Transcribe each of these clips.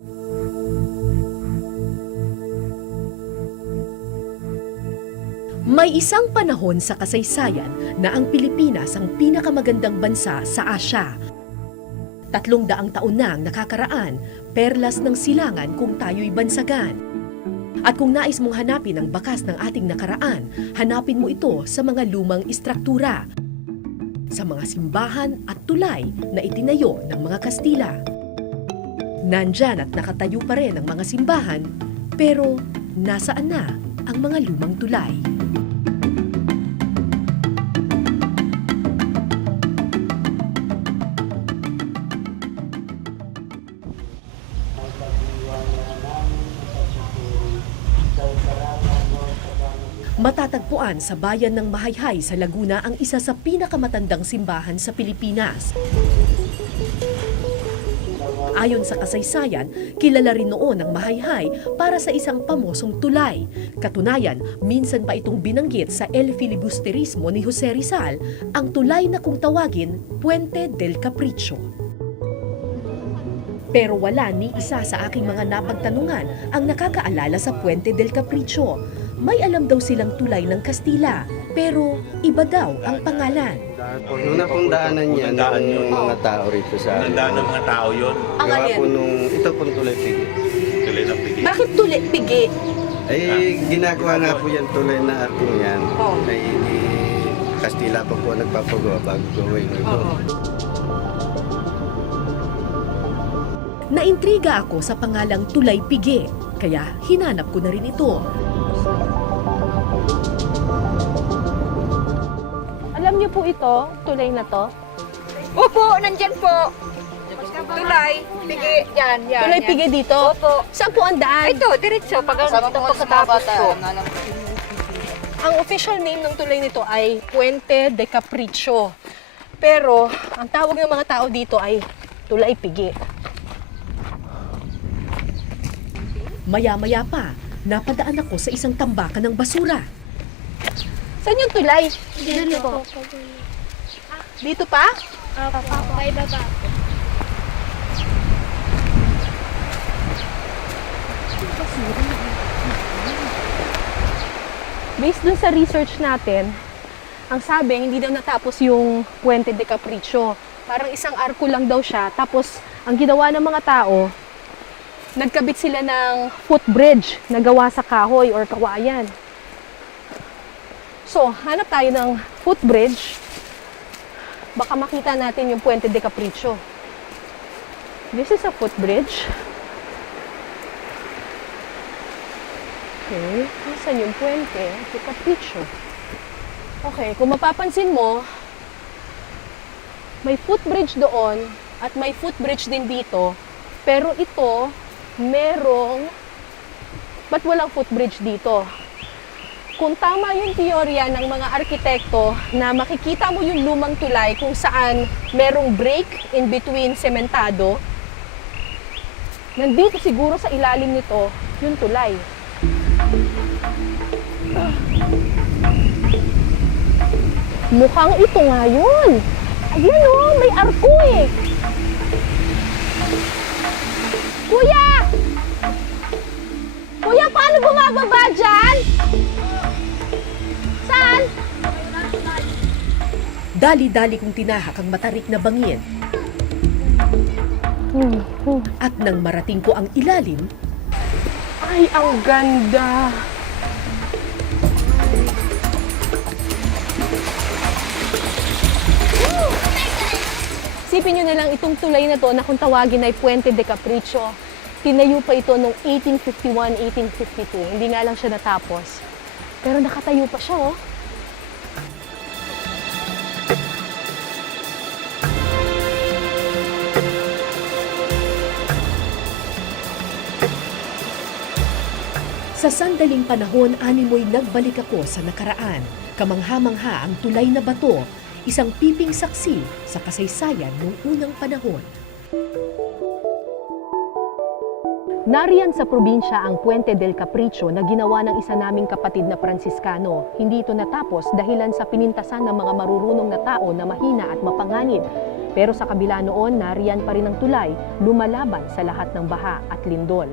May isang panahon sa kasaysayan na ang Pilipinas ang pinakamagandang bansa sa Asya. 300 taon na ang nakakaraan, perlas ng silangan kung tayo'y bansagan. At kung nais mong hanapin ang bakas ng ating nakaraan, hanapin mo ito sa mga lumang istruktura, sa mga simbahan at tulay na itinayo ng mga Kastila. Nandyan at nakatayo pa rin ang mga simbahan, pero nasaan na ang mga lumang tulay? Matatagpuan sa bayan ng Mahayhay sa Laguna ang isa sa pinakamatandang simbahan sa Pilipinas. Ayon sa kasaysayan, kilala rin noon ang Mahayhay para sa isang pamosong tulay. Katunayan, minsan pa itong binanggit sa El Filibusterismo ni Jose Rizal, ang tulay na kung tawagin Puente del Capricho. Pero wala ni isa sa aking mga napagtanungan ang nakakaalala sa Puente del Capricho. May alam daw silang tulay ng Kastila, pero iba daw ang pangalan. Nung napundaanan niya ng mga tao rito sa... Nandaan ng mga tao yun. Gawa po nung... Ito pong tulay pigi. Tuloy ng pigi. Bakit tulay pigi? Ay, ginagawa nga po yan tulay na arting yan. Ay, Kastila pa po nagpapagawa bago gawin ito. Naintriga ako sa pangalang tulay pigi, kaya hinanap ko na rin ito. Alam niyo po ito, tulay na to? Opo, nandyan po. Tulay, pigi, yan. Tulay pigi dito? Opo. Saan po ang daan? Ito, diretso. Pagkatapos po. Ang official name ng tulay nito ay Puente de Capricho. Pero, ang tawag ng mga tao dito ay tulay pigi. Maya-maya pa, napadaan ako sa isang tambakan ng basura. Saan yung tulay? Dito po. Dito pa? Kay baba. Based dun sa research natin, ang sabi, hindi daw natapos yung Puente de Capricho. Parang isang arko lang daw siya. Tapos, ang ginawa ng mga tao, nagkabit sila ng footbridge na gawa sa kahoy or kawayan. So, hanap tayo ng footbridge. Baka makita natin yung Puente de Capricho. This is a footbridge. Okay, saan yung Puente de Capricho? Okay, kung mapapansin mo, may footbridge doon at may footbridge din dito. Pero ito, merong... Ba't walang footbridge dito? Kung tama yung teorya ng mga arkitekto na makikita mo yung lumang tulay kung saan merong break in between sementado, nandito siguro sa ilalim nito yung tulay. Mukhang ito nga yun. Ayan o, may arko eh. Kuya! Kuya, paano bumababa dyan? Saan? Dali-dali kong tinahak ang matarik na bangin. At nang marating ko ang ilalim, Ay, ang ganda! Isipin nyo na lang itong tulay na to na kung tawagin ay Puente de Capricho. Tinayo pa ito noong 1851, 1852. Hindi nga lang siya natapos. Pero nakatayo pa siya, oh. sa sandaling panahon animoy nagbalik ako sa nakaraan. Kamangha-mangha ang tulay na bato, isang piping saksi sa kasaysayan noong unang panahon. Nariyan sa probinsya ang Puente del Capricho na ginawa ng isa naming kapatid na Pransiskano. Hindi ito natapos dahilan sa pinintasan ng mga marurunong na tao na mahina at mapanganib. Pero sa kabila noon, nariyan pa rin ang tulay, lumalaban sa lahat ng baha at lindol.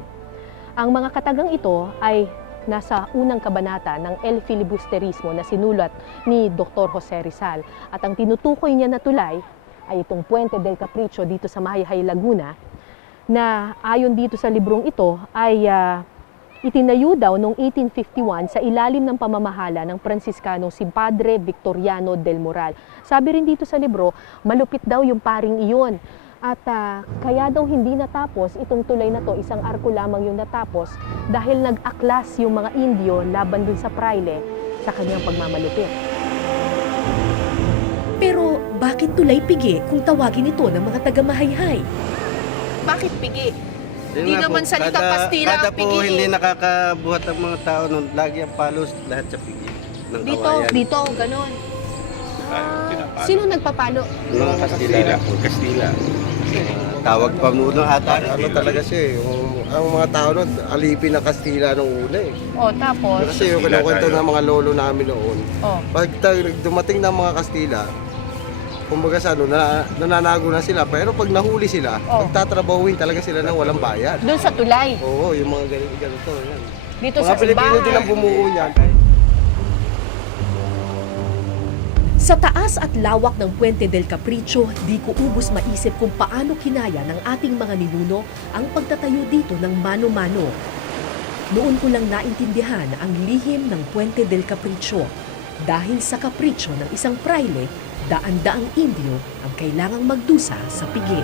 Ang mga katagang ito ay nasa unang kabanata ng El Filibusterismo na sinulat ni Dr. Jose Rizal. At ang tinutukoy niya na tulay ay itong Puente del Capricho dito sa Mahayhay, Laguna, na ayon dito sa librong ito ay itinayo daw noong 1851 sa ilalim ng pamamahala ng Pransiskano si Padre Victoriano del Moral. Sabi rin dito sa libro, malupit daw yung paring iyon. At kaya daw hindi natapos itong tulay na to, isang arko lamang yung natapos dahil nag-aklas yung mga Indio laban dun sa praile sa kanyang pagmamalupit. Pero bakit tulay pigi kung tawagin ito ng mga taga-Mahayhay? Bakit pigi? Yun Di nga naman po, salitang Kastila kada ang po pigi. hindi nakakabuhat ang mga tao nun. Lagi ang palos lahat sa pigi ng kawayan. Dito, ganun. Sino nagpapalo? Mga Kastila. Kastila. Tawag pa muna ata. Ano talaga siya eh. Ang mga tao nun, alipin ng Kastila nung una eh. O, tapos? Kasi yung kinukwento ng mga lolo namin noon, O, pag dumating ng mga Kastila, kumbaga sa nananago na sila. Pero pag nahuli sila, magtatrabahuin talaga sila ng walang bayad. dun sa tulay. Oo, yung mga ganito. Yan. Dito Mga sa Pilipino simbahan. din ang bumuo niyan. Sa taas at lawak ng Puente del Capricho, di ko ubos maisip kung paano kinaya ng ating mga ninuno ang pagtatayo dito ng mano-mano. Noon ko lang naintindihan ang lihim ng Puente del Capricho. Dahil sa kapricho ng isang praile, daan-daang Indio ang kailangang magdusa sa pigi.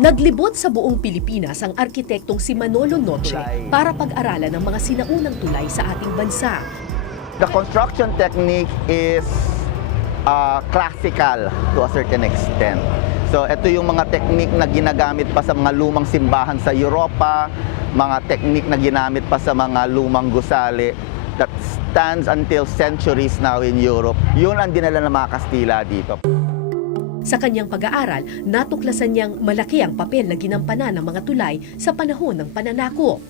Naglibot sa buong Pilipinas ang arkitektong si Manolo Noche para pag-aralan ang mga sinaunang tulay sa ating bansa. The construction technique is classical to a certain extent. So ito yung mga technique na ginagamit pa sa mga lumang simbahan sa Europa, mga technique na ginamit pa sa mga lumang gusali that stands until centuries now in Europe. Yun ang dinala ng mga Kastila dito. Sa kanyang pag-aaral, natuklasan niyang malaki ang papel na ginampanan ng mga tulay sa panahon ng pananako.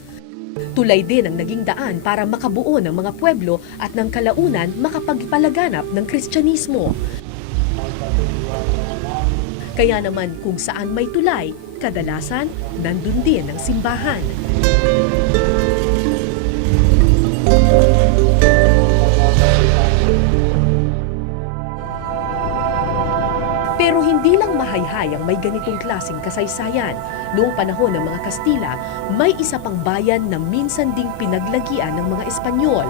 Tulay din ang naging daan para makabuo ng mga pueblo at ng kalaunan makapagpalaganap ng Kristyanismo. Kaya naman kung saan may tulay, kadalasan nandun din ang simbahan. Pero hindi lang Mahayhay ang may ganitong klaseng kasaysayan. Noong panahon ng mga Kastila, may isa pang bayan na minsan ding pinaglagian ng mga Espanyol.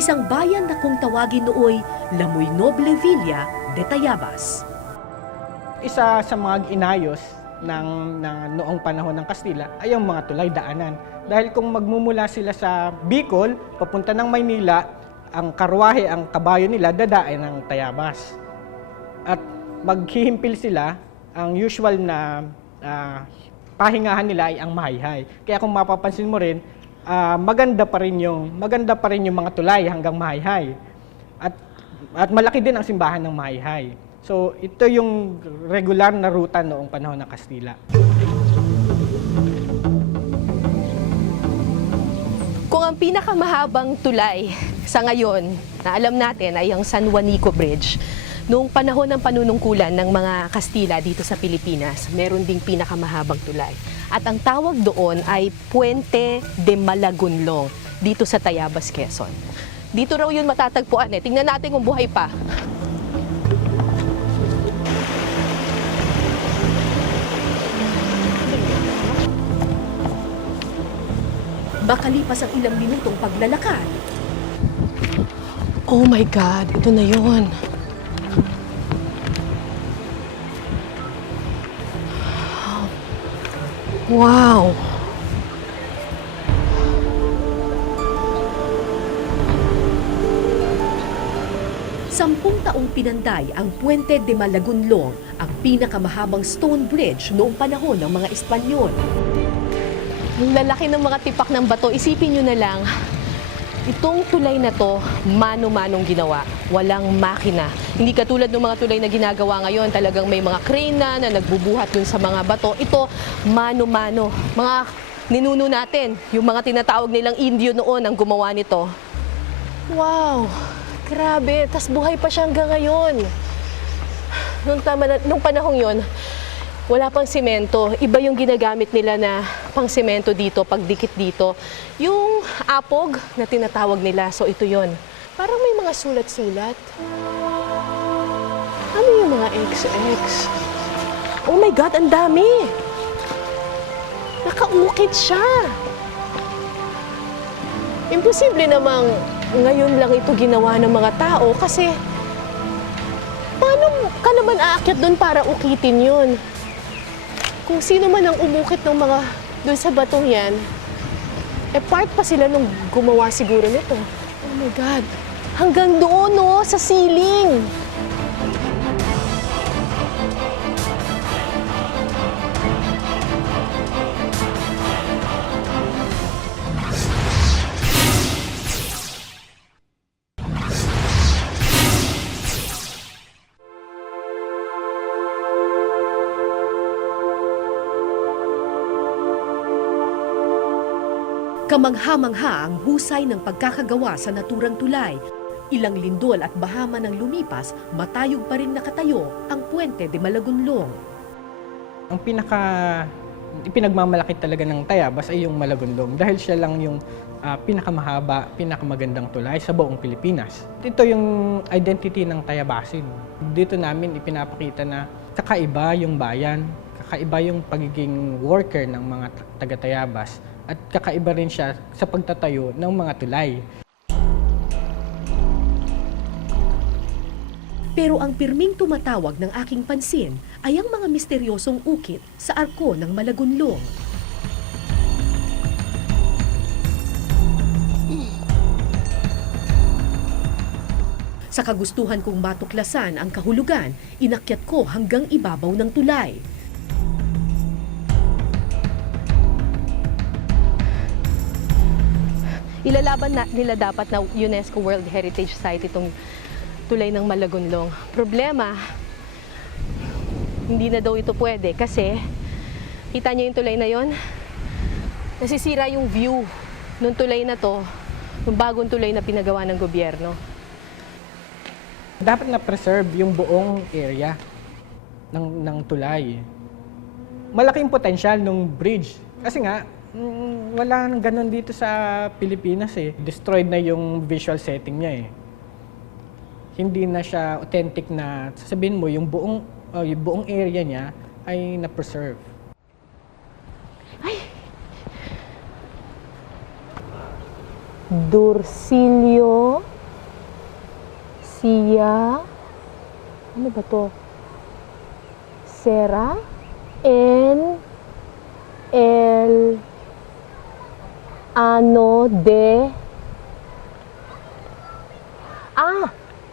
Isang bayan na kung tawagin nooy La Muy Noble Villa de Tayabas. Isa sa mga inayos ng noong panahon ng Kastila ay ang mga tulay daanan. Dahil kung magmumula sila sa Bicol, papunta ng Maynila, ang karwahe, ang kabayo nila, dadain ng Tayabas. At maghihimpil sila, ang usual na pahingahan nila ay ang Mahayhay. Kaya kung mapapansin mo rin, maganda pa rin yung mga tulay hanggang Mahayhay. At malaki din ang simbahan ng Mahayhay. So ito yung regular na ruta noong panahon ng Kastila. Kung ang pinakamahabang tulay sa ngayon na alam natin ay ang San Juanico Bridge, noong panahon ng panunungkulan ng mga Kastila dito sa Pilipinas, meron ding pinakamahabang tulay. At ang tawag doon ay Puente de Malagunlong, dito sa Tayabas, Quezon. Dito raw yun matatagpuan eh. Tingnan natin kung buhay pa. Makalipas ang ilang minutong paglalakad, Oh my God, ito na yun. Wow! Sampung taong pinanday ang Puente de Malagunlong, ang pinakamahabang stone bridge noong panahon ng mga Espanyol. Ang lalaki ng mga tipak ng bato, isipin nyo na lang, itong tulay na to, mano-manong ginawa. Walang makina. Hindi katulad ng mga tulay na ginagawa ngayon, talagang may mga crane na nagbubuhat dun sa mga bato. Ito, mano-mano. Mga ninuno natin, yung mga tinatawag nilang Indio noon ang gumawa nito. Wow! Grabe! Tas buhay pa siya hanggang ngayon. Nung panahong yon, wala pang simento. Iba yung ginagamit nila na pang simento dito, pagdikit dito. Yung apog na tinatawag nila, so ito yon. Parang may mga sulat-sulat. Ano yung mga XX? Oh my God, ang dami! Nakaukit siya! Imposible namang ngayon lang ito ginawa ng mga tao kasi paano ka naman aakyat doon para ukitin yun? Kung sino man ang umukit ng mga doon sa batong yan, part pa sila nung gumawa siguro nito. Oh my God! Hanggang doon, no, sa ceiling! Kamangha-mangha ang husay ng pagkakagawa sa naturang tulay. Ilang lindol at bahama ng lumipas, matayog pa rin nakatayo ang Puente de Malagonlong. Ang pinagmamalaki talaga ng Tayabas ay yung Malagonlong dahil siya lang yung pinakamahaba, pinakamagandang tulay sa buong Pilipinas. Ito yung identity ng Tayabasin. Dito namin ipinapakita na kakaiba yung bayan, kakaiba yung pagiging worker ng mga taga-Tayabas at kakaiba rin siya sa pagtatayo ng mga tulay. Pero ang pirming tumatawag ng aking pansin ay ang mga misteryosong ukit sa arko ng Malagonlong. Sa kagustuhan kong matuklasan ang kahulugan, inakyat ko hanggang ibabaw ng tulay. Ilalaban nila dapat na UNESCO World Heritage Site itong tulay ng Malagonlong. Problema, hindi na daw ito pwede kasi kita niyo yung tulay na yon? Nasisira yung view ng tulay na to, ng bagong tulay na pinagawa ng gobyerno. Dapat na-preserve yung buong area ng tulay. Malaking potensyal ng bridge. Kasi nga, wala nang ganun dito sa Pilipinas eh. Destroyed na yung visual setting niya eh. Hindi na siya authentic na sasabihin mo yung buong area niya ay na-preserve. Ay! Dorsilio Sia, ano ba to? Sera N El Ano de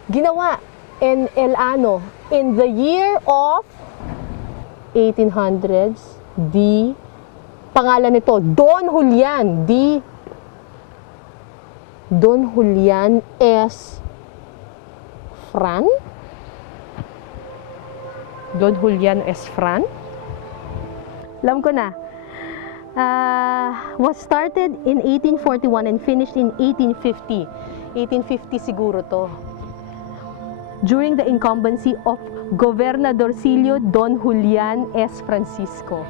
ginawa en El Ano in the year of 1800s. Pangalan nito Don Julian S. Fran? Don Julian S. Fran? Alam ko na. Was started in 1841 and finished in 1850. 1850 siguro to. During the incumbency of Gobernadorcillo Don Julian S. Francisco.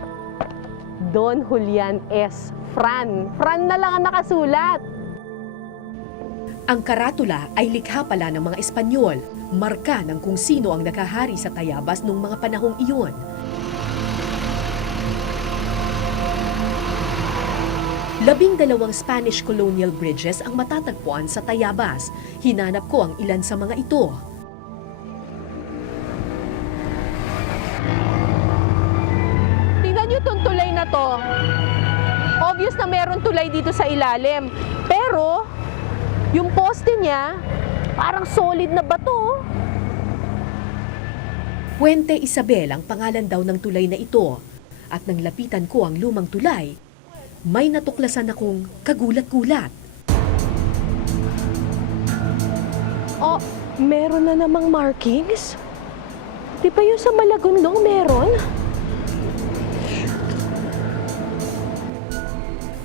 Don Julian S. Fran. Fran na lang ang nakasulat. Ang karatula ay likha pala ng mga Espanyol, marka ng kung sino ang nakahari sa Tayabas noong mga panahong iyon. Labing-dalawang Spanish colonial bridges ang matatagpuan sa Tayabas. Hinanap ko ang ilan sa mga ito. Tingnan niyo itong tulay na to. Obvious na meron tulay dito sa ilalim. Pero, yung poste niya, parang solid na bato. Puente Isabel ang pangalan daw ng tulay na ito. At nang lapitan ko ang lumang tulay, may natuklasan akong kagulat-gulat. Oh, meron na namang markings? Di ba yung sa Malagonlong meron?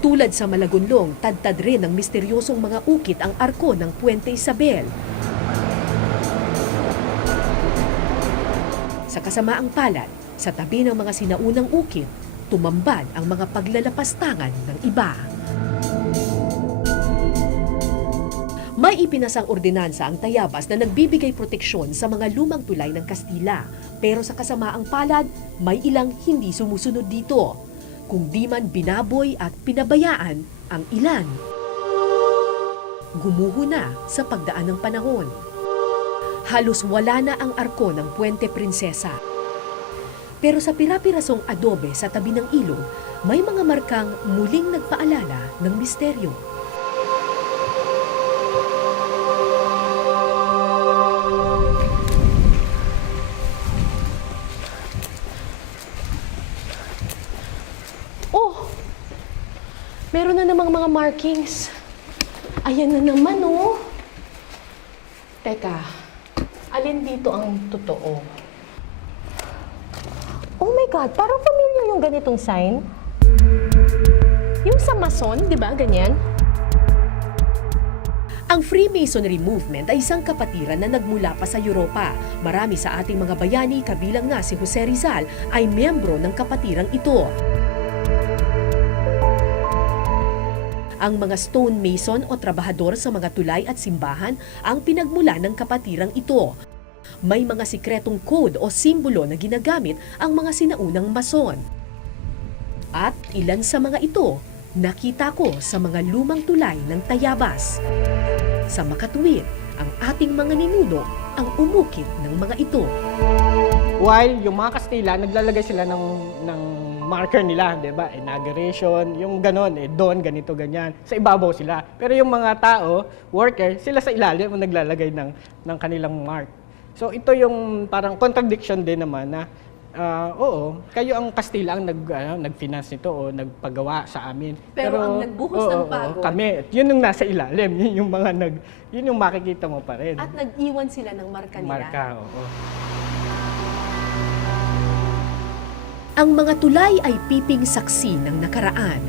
Tulad sa Malagonlong, tadtad rin ng misteryosong mga ukit ang arko ng Puente Isabel. Sa kasamaang palad, sa tabi ng mga sinaunang ukit, tumambad ang mga paglalapastangan ng iba. May ipinasang ordinansa ang Tayabas na nagbibigay proteksyon sa mga lumang tulay ng Kastila. Pero sa kasamaang palad, may ilang hindi sumusunod dito. Kung di man binaboy at pinabayaan ang ilan. Gumuho na sa pagdaan ng panahon. Halos wala na ang arko ng Puente Prinsesa. Pero sa pira-pirasong adobe sa tabi ng ilog, may mga markang muling nagpaalala ng misteryo. Oh! Meron na namang mga markings. Ayan na naman, oh. Teka, alin dito ang totoo? Oh my God, parang familiar yung ganitong sign. Yung sa Mason, di ba? Ganyan. Ang Freemasonry movement ay isang kapatiran na nagmula pa sa Europa. Marami sa ating mga bayani, kabilang nga si Jose Rizal, ay miyembro ng kapatirang ito. Ang mga stonemason o trabahador sa mga tulay at simbahan ang pinagmula ng kapatirang ito. May mga sikretong code o simbolo na ginagamit ang mga sinaunang mason. At ilan sa mga ito, nakita ko sa mga lumang tulay ng Tayabas. Sa makatuwid, ang ating mga ninuno ang umukit ng mga ito. While yung mga Kastila, naglalagay sila ng marker nila, di ba? Inauguration, yung ganon, doon, ganito, ganyan. Sa ibabaw sila. Pero yung mga tao, worker, sila sa ilalim ang naglalagay ng kanilang mark. So ito yung parang contradiction din naman na, oo, kayo ang Kastila ang nag-finance nito o nagpagawa sa amin. Pero ang nagbuhos ng pagod. Kami, yun yung nasa ilalim, yun yung makikita mo pa rin. At nag-iwan sila ng marka nila. Marka, oo. Ang mga tulay ay piping saksi ng nakaraan.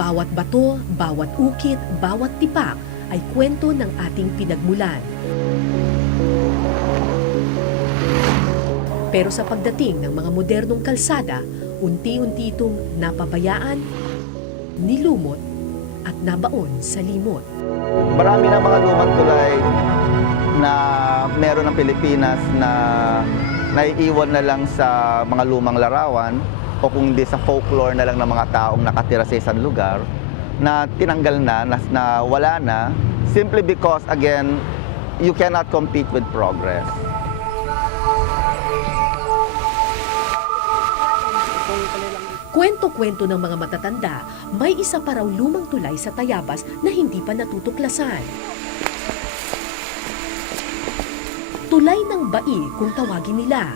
Bawat bato, bawat ukit, bawat tipak ay kwento ng ating pinagmulan. Pero sa pagdating ng mga modernong kalsada, unti-unti itong napabayaan, nilumot at nabaon sa limot. Marami ng mga lumang tulay na meron ng Pilipinas na naiiwan na lang sa mga lumang larawan o kung hindi sa folklore na lang ng mga taong nakatira sa isang lugar na tinanggal na wala na simply because, again, you cannot compete with progress. Kwento-kwento ng mga matatanda, may isa pa raw lumang tulay sa Tayabas na hindi pa natutuklasan. Tulay ng bai kung tawagin nila.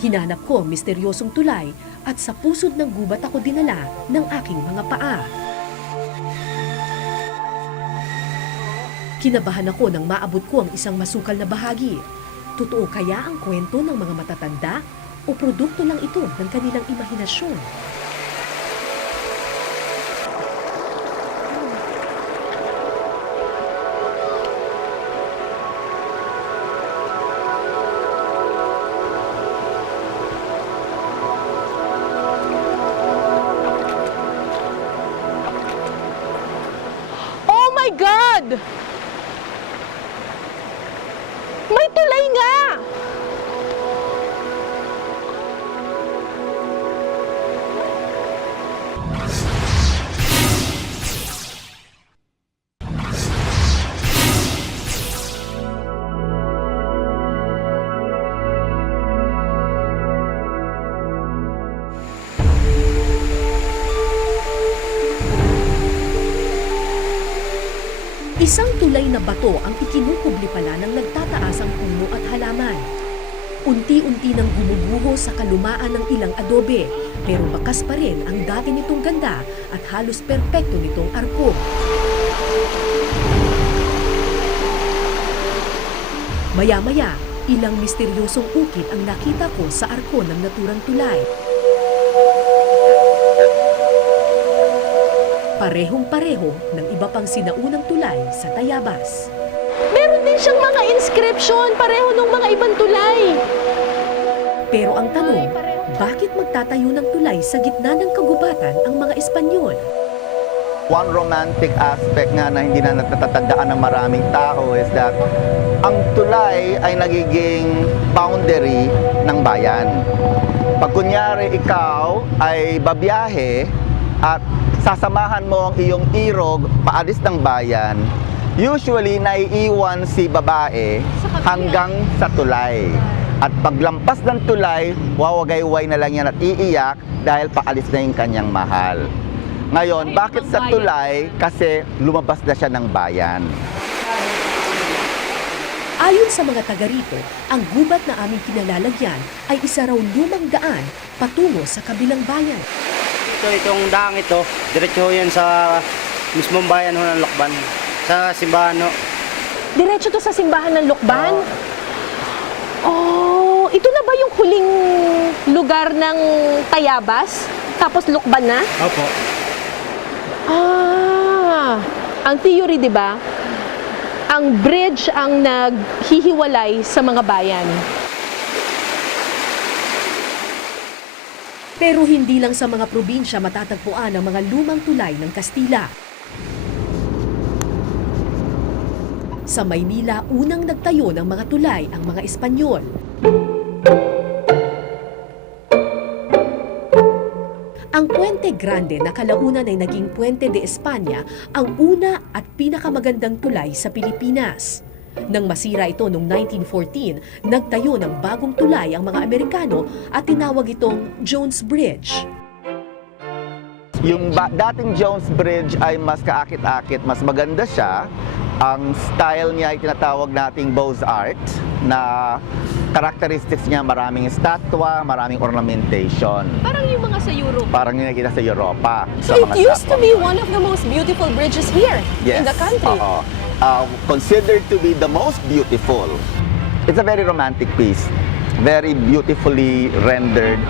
Hinanap ko ang misteryosong tulay at sa pusod ng gubat ako dinala ng aking mga paa. Kinabahan ako nang maabot ko ang isang masukal na bahagi. Totoo kaya ang kwento ng mga matatanda o produkto lang ito ng kanilang imahinasyon? Oh my God! May tulay nga! Isang tulay na bato ang ikinukubli pala ng nagtataasang puno at halaman. Unti-unti nang gumuguho sa kalumaan ng ilang adobe, pero bakas pa rin ang dati nitong ganda at halos perpekto nitong arko. Maya-maya, ilang misteryosong ukit ang nakita ko sa arko ng naturang tulay. parehong-pareho ng iba pang sinaunang tulay sa Tayabas. Meron din siyang mga inscription, pareho ng mga ibang tulay. Pero ang tanong, bakit magtatayo ng tulay sa gitna ng kagubatan ang mga Espanyol? One romantic aspect nga na hindi na natatandaan ng maraming tao is that ang tulay ay nagiging boundary ng bayan. Pag kunyari ikaw ay babiyahe at sasamahan mo ang iyong irog paalis ng bayan, usually naiiwan si babae hanggang sa tulay. At paglampas ng tulay, wawagayway na lang yan at iiyak dahil paalis na yung kanyang mahal. Ngayon, bakit sa tulay? Kasi lumabas na siya ng bayan. Ayon sa mga taga rito, ang gubat na aming kinalalagyan ay isa raw lumang daan patungo sa kabilang bayan. Itong daang ito, diretso yan sa mismong bayan ho ng Lokban, sa simbahan ho. Diretso to sa simbahan ng Lokban? Oh, ito na ba yung huling lugar ng Tayabas? Tapos Lokban na? Opo. Ang theory, di ba? Ang bridge ang naghihiwalay sa mga bayan. Pero hindi lang sa mga probinsya matatagpuan ang mga lumang tulay ng Kastila. Sa Maynila, unang nagtayo ng mga tulay ang mga Espanyol. Ang Puente Grande na kalaunan ay naging Puente de España ang una at pinakamagandang tulay sa Pilipinas. Nang masira ito noong 1914, nagtayo ng bagong tulay ang mga Amerikano at tinawag itong Jones Bridge. Yung dating Jones Bridge ay mas kaakit-akit, mas maganda siya. Ang style niya ay tinatawag nating Beaux-Arts na characteristics niya, maraming estatwa, maraming ornamentation. Parang yung mga sa Europe. Parang yung nakita sa Europa. So it used to be one of the most beautiful bridges here in the country. Oo. Considered to be the most beautiful. It's a very romantic piece. Very beautifully rendered.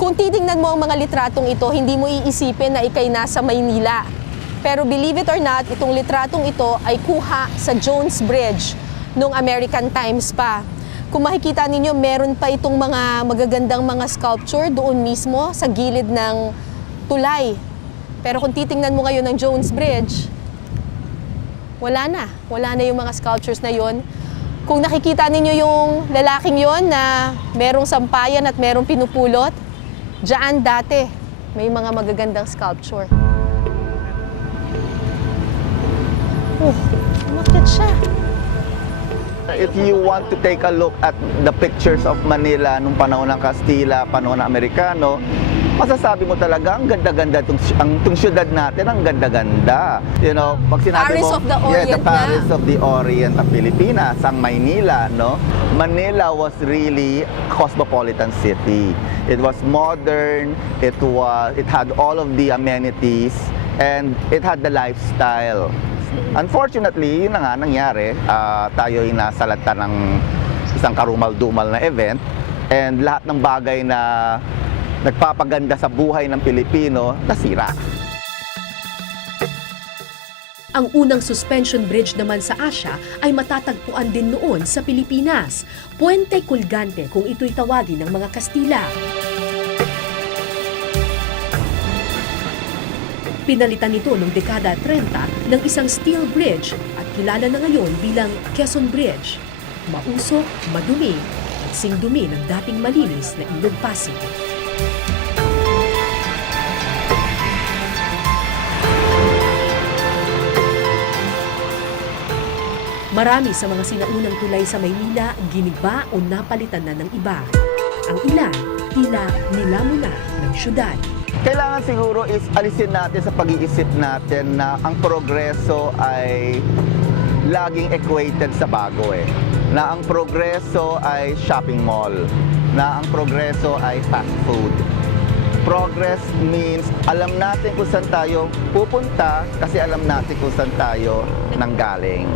Kung titingnan mo ang mga litratong ito, hindi mo iisipin na ikay nasa Maynila. Pero believe it or not, itong litratong ito ay kuha sa Jones Bridge noong American Times pa. Kung makikita ninyo, meron pa itong mga magagandang mga sculpture doon mismo sa gilid ng tulay. Pero kung titingnan mo ngayon ng Jones Bridge, wala na. Wala na yung mga sculptures na yon. Kung nakikita ninyo yung lalaking yon na merong sampayan at merong pinupulot, diyan dati may mga magagandang sculpture. Umakyat siya. If you want to take a look at the pictures of Manila nung panahon ng Kastila, panahon ng Amerikano, masasabi mo talaga, ang ganda-ganda itong syudad natin, ang ganda-ganda. You know, pag sinabi Paris mo, of the Orient the Paris na. of the Orient of Pilipinas, ang Maynila, no? Manila was really a cosmopolitan city. It was modern, it had all of the amenities, and it had the lifestyle. Unfortunately, yun na nga nangyari. Tayo ay nasalata ng isang karumal-dumal na event, and lahat ng bagay na nagpapaganda sa buhay ng Pilipino, nasira. Ang unang suspension bridge naman sa Asia ay matatagpuan din noon sa Pilipinas, Puente Colgante kung ito'y tawagin ng mga Kastila. Pinalitan nito noong dekada 30 ng isang steel bridge at kilala na ngayon bilang Quezon Bridge. Mausok, madumi, at singdumi ng dating malinis na Ilog Pasig. Marami sa mga sinaunang tulay sa Maynila giniba o napalitan na ng iba. Ang ilan, tila nilamon na ng syudad. Kailangan siguro is alisin natin sa pag-iisip natin na ang progreso ay laging equated sa bago Na ang progreso ay shopping mall, na ang progreso ay fast food. Progress means alam natin kung saan tayo pupunta kasi alam natin kung saan tayo nanggaling.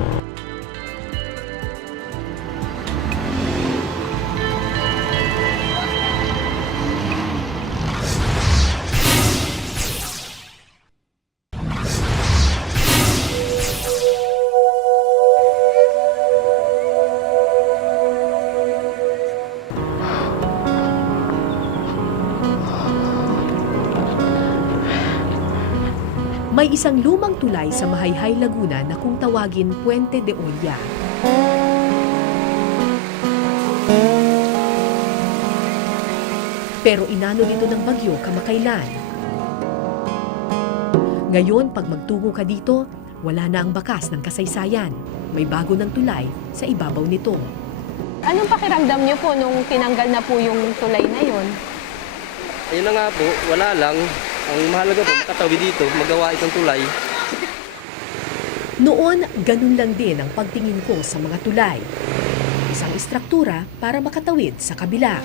May isang lumang tulay sa Mahayhay, Laguna na kung tawagin Puente de Olla. Pero inano dito ng bagyo kamakailan. Ngayon, pag magtungo ka dito, wala na ang bakas ng kasaysayan. May bago ng tulay sa ibabaw nito. Anong pakiramdam niyo po nung tinanggal na po yung tulay na yon? Ayun na nga po, wala lang. Ang mahalaga po, makatawid dito, magawa itong tulay. Noon, ganun lang din ang pagtingin ko sa mga tulay. Isang istruktura para makatawid sa kabila.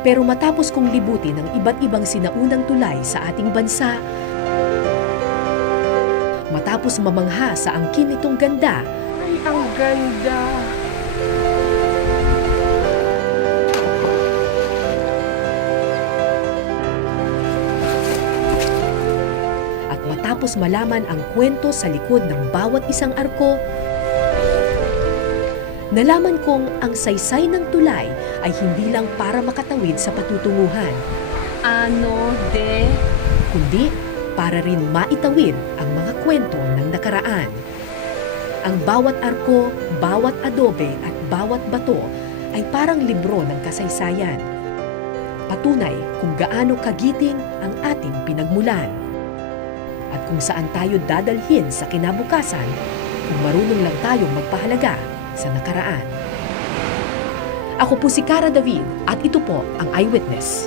Pero matapos kong libutin ang iba't ibang sinaunang tulay sa ating bansa, matapos mamangha sa angkin nitong ganda, Ay, ang ganda! at matapos malaman ang kwento sa likod ng bawat isang arko, nalaman kong ang saysay ng tulay ay hindi lang para makatawid sa patutunguhan, Ano de? kundi para rin maitawid ang mga kwento ng nakaraan. Ang bawat arko, bawat adobe at bawat bato ay parang libro ng kasaysayan. Patunay kung gaano kagiting ang ating pinagmulan. At kung saan tayo dadalhin sa kinabukasan kung marunong lang tayong magpahalaga sa nakaraan. Ako po si Cara David at ito po ang Eyewitness.